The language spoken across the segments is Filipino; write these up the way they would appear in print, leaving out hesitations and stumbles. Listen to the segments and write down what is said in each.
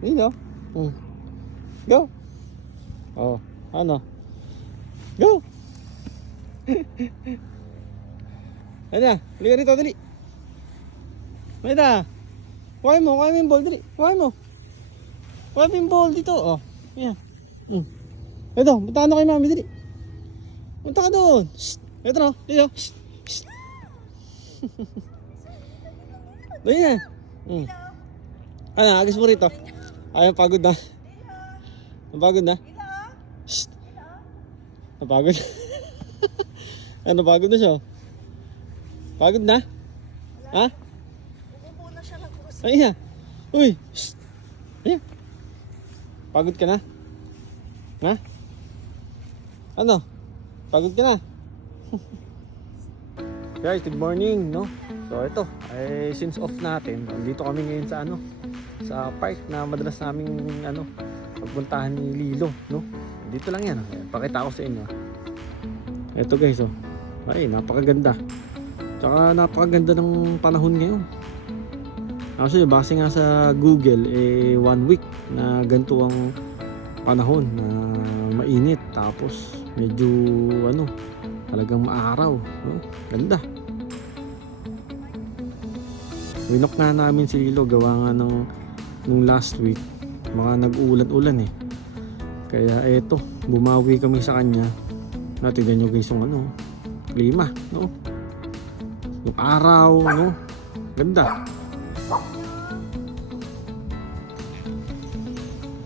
Dito. Go. Oh, ano? Go. Ano na? Halika rito, dali. Ano na? Kuhain mo yung ball, dali. Kuhain mo yung ball dito, oh. Yan. Ito, punta na kay mami, dali. Punta ka doon. Shhh. Ito na, dito. Shhh. Shhh. Dali na. Ano, agis mo rito. Ay, pagod na. Napagod na? Shhh. Napagod. Ano, pagod na siya? Pagod na? Ha? Umupo na siya ng krus. Ay, na. Uy. Shhh. Ayan. Pagod ka na? Ha? Ano? Pagod ka na? Guys, good morning, no? So ito, since off natin, dito kami ngayon sa sa park na madalas naming pagpuntahan ni Lilo, no? Dito lang yan, pakita ko sa inyo. Ito guys, oh. Ay, napakaganda. Tsaka napakaganda ng panahon ngayon. Actually, base nga sa Google, 1 week na ganito ang panahon na mainit, tapos medyo talagang maaraw, no? Ganda. Winok nga namin si Lilo, gawa nga nung last week mga nag-uulan-ulan kaya eto, bumawi kami sa kanya. Tignan nyo guys yung klima, no? Yung araw, no? Ganda.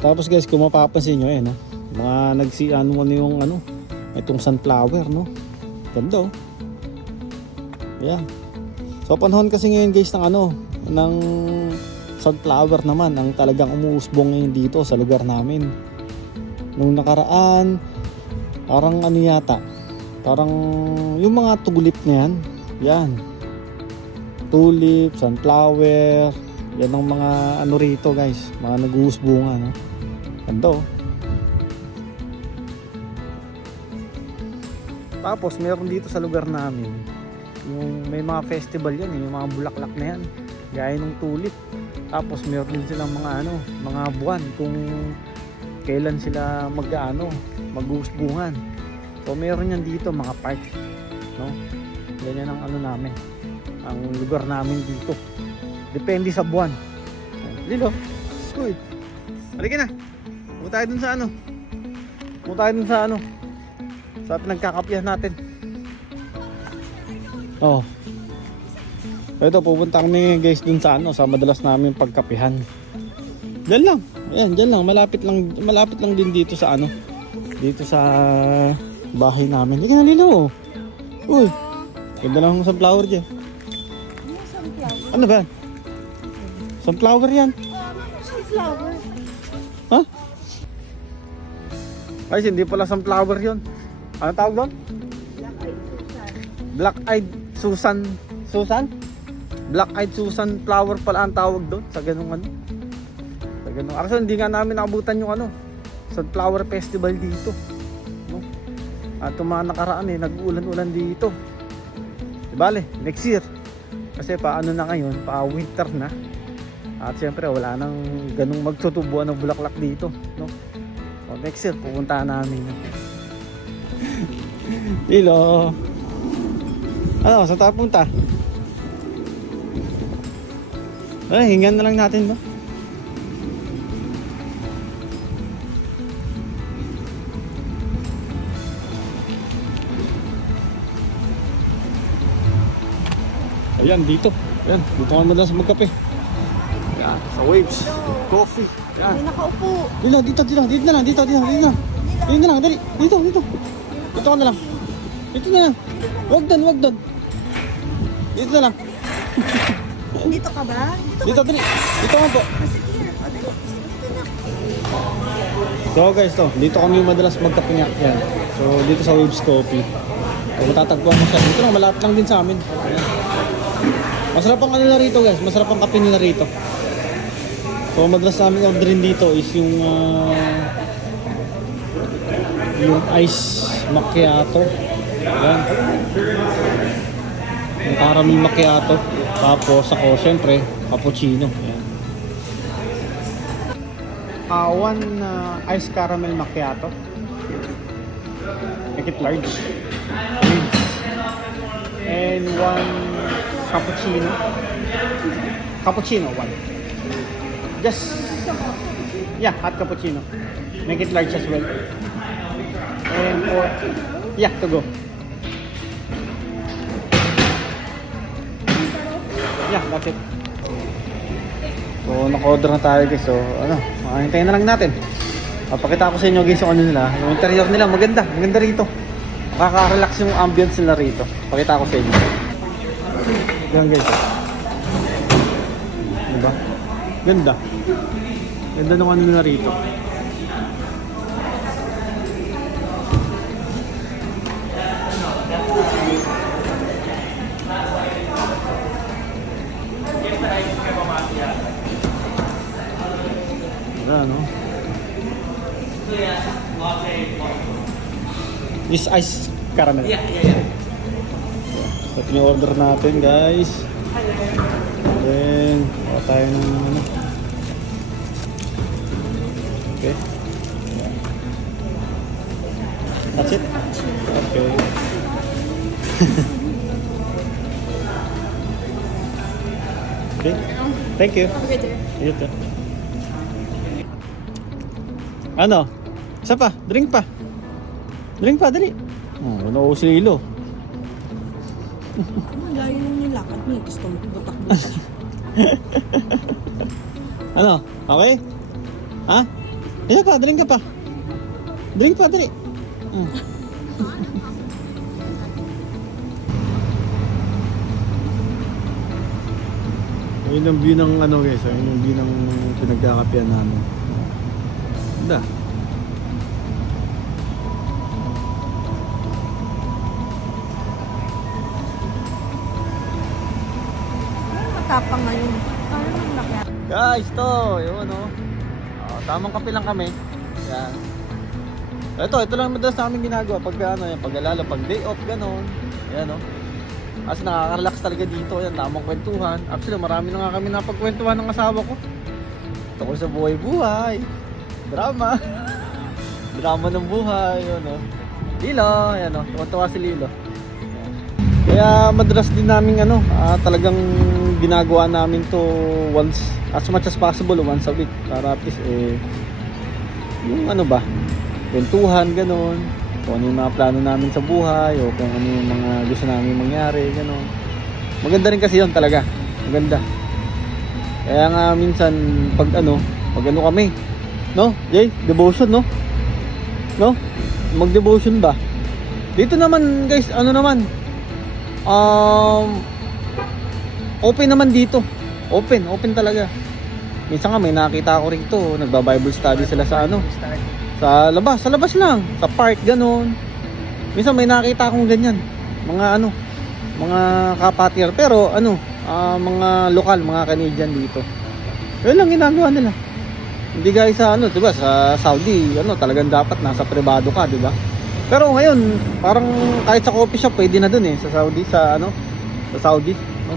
Tapos guys, kung mapapansin nyo no? Mga yung itong sunflower, no? Ganda, oh. Ayan. So panahon kasi ngayon guys ng sunflower naman ang talagang umuusbong ngayon dito sa lugar namin. Nung nakaraan, parang yata, parang yung mga tulip na yan, tulip, sunflower, yan ang mga rito guys, mga nag-uusbunga, no? Ganda, oh. Tapos meron dito sa lugar namin yung may mga festival yan, yung mga bulaklak na yan, gaya ng tulip. Tapos meron din silang mga buwan kung kailan sila mag-uusbungan. So meron yan dito, mga park, no? Ganyan ang namin, ang lugar namin dito. Depende sa buwan. Lilo, uy, halika na. Punta tayo dun sa sa pinagkakapihan natin. Oh. Ito, pupunta kami guys dun sa sa madalas namin pagkapihan. Diyan lang. Ayan, diyan lang, malapit lang din dito sa dito sa bahay namin. Hindi ka na, Lilo. Uy. Ganda lang ng sunflower dyan. Ano ba? Sunflower yan. Sunflower. Ha? Ay, hindi pala sunflower yun. Ano tawag doon? Black-eyed Susan. Susan? Black-eyed Susan flower pala ang tawag doon sa ganung sa ganung. Actually, hindi nga namin nakabutan yung sunflower festival dito, no? At mga nakaraan nag-ulan-ulan dito. Bale, next year. Kasi paano na ngayon, pa winter na. At siyempre wala nang ganung magtutubuan ng bulaklak dito, no? So next year pupuntahan namin. Lilo. Ano, saan tayo punta? Hingan na lang natin ba? Ayan, dito. Ayan, dito kami madalas magkape. Ayan, sa Waves. Coffee. Ayan. May nakaupo. Dito na lang, dito na lang, dali. Dito ka na lang. Dito na lang. Wag doon. Dito na lang. Dito ka ba? Dito, dali. Dito nga po. Sige, dito na. So guys, dito kami madalas magkape. Yan. So dito sa Waves Coffee. Matatagpuan mo siya. Dito lang, malapit lang din sa amin. Ayan. Masarap ang na rito guys. Masarap ang kape nila rito. So madalas namin orderin dito is yung ice macchiato. Ayan. Yung caramel macchiato. Tapos ako syempre cappuccino. Ayan. One ice caramel macchiato. Make it large. Please. And one cappuccino. Cappuccino, one. Just, yeah, hot cappuccino. Make it large as well. And for, yeah, to go. Yeah, that's it. So, naka-order na tayo guys. So, ano, makahintayin na lang natin. Papakita ko sa inyo guys yung ano nila. Yung interior nila, maganda. Maganda rito. Makaka-relax yung ambience nila rito. Pakita ko sa inyo. Yan guys. Diba? Ganda. Ganda nung ano nila rito. Ano? This ice caramel. Yeah. Ito yung order natin, guys. Then, baka tayo ng ano. Okay. That's it? Okay. Okay. Thank you. Have a good day. You too. Ano? Isa pa? Drink pa? Drink pa, dali. Oh, ano si Lilo? Layo lang yung lakad mo. Gusto mo butak-butak. Ano? Okay? Ha? Isa pa, drink ka pa. Drink pa, dali. Ayun ang view ng ano guys, ayun yung view ng pinagkakapian namin. Ganda. Matapang ngayon. Ano nang lakad? Guys, to, yun ano. Tamang kape lang kami. Yan. Ito lang madalas namin ginagawa pag ano, pag-alala, pag day off gano'n. Yan oh. Kasi nakaka-relax talaga dito, yan, tamang kwentuhan. Actually, marami na nga kami napagkwentuhan ng asawa ko. Tungkol sa buhay-buhay. Drama. Drama ng buhay, yun oh. Lilo, yan oh. Tuwa si Lilo. Kaya madalas din namin ano, talagang ginagawa namin to once, as much as possible, once a week. Para at least yung ano ba, kwentuhan, gano'n. Kung ano yung mga plano namin sa buhay o kung ano yung mga gusto namin mangyari, gano'n. Maganda rin kasi yun talaga. Maganda. Kaya nga minsan pag ano kami, no? Jay, devotion, no? No? Mag-devotion ba? Dito naman guys, ano naman, open naman dito. Open talaga. Minsan nga may nakita ko rin to, nagba-Bible study sila sa ano, sa labas lang, sa park ganoon. Minsan may nakita akong ganyan, mga ano, mga kapatier, pero ano, mga lokal, mga Canadian dito. Yun lang ginagawa nila. Hindi guys sa ano, 'di ba? Sa Saudi, ano, talagang dapat nasa pribado ka, 'di ba? Pero ngayon, parang kahit sa coffee shop pwede na dun eh, sa Saudi, sa ano, sa Saudi, no?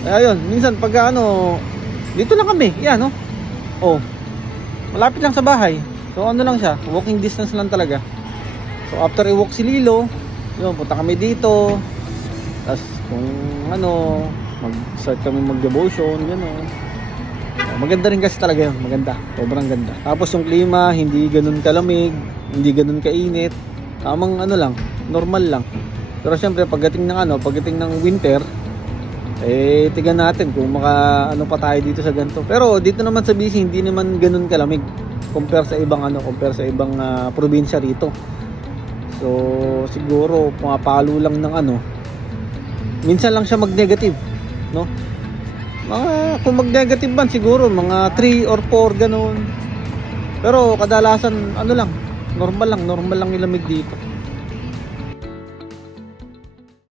Kaya yun, minsan pag ano, dito lang kami, yan, no? Oh, malapit lang sa bahay. So ano lang siya, walking distance lang talaga. So after i-walk si Lilo, yun, punta kami dito. Tapos kung ano, mag-start kami mag-devotion, gano'n. Maganda rin kasi talaga yun, maganda, sobrang ganda. Tapos yung klima, hindi ganun kalamig, hindi ganun kainit. Tamang ano lang, normal lang. Pero syempre pagdating ng winter, tingnan natin kung ano pa tayo dito sa ganito. Pero dito naman sa BC hindi naman ganun kalamig compare sa ibang probinsya rito. So siguro pumapalo lang ng minsan lang siya mag-negative, no? Kung mag-negative man siguro mga 3 or 4 ganun. Pero kadalasan normal lang yung lamig dito.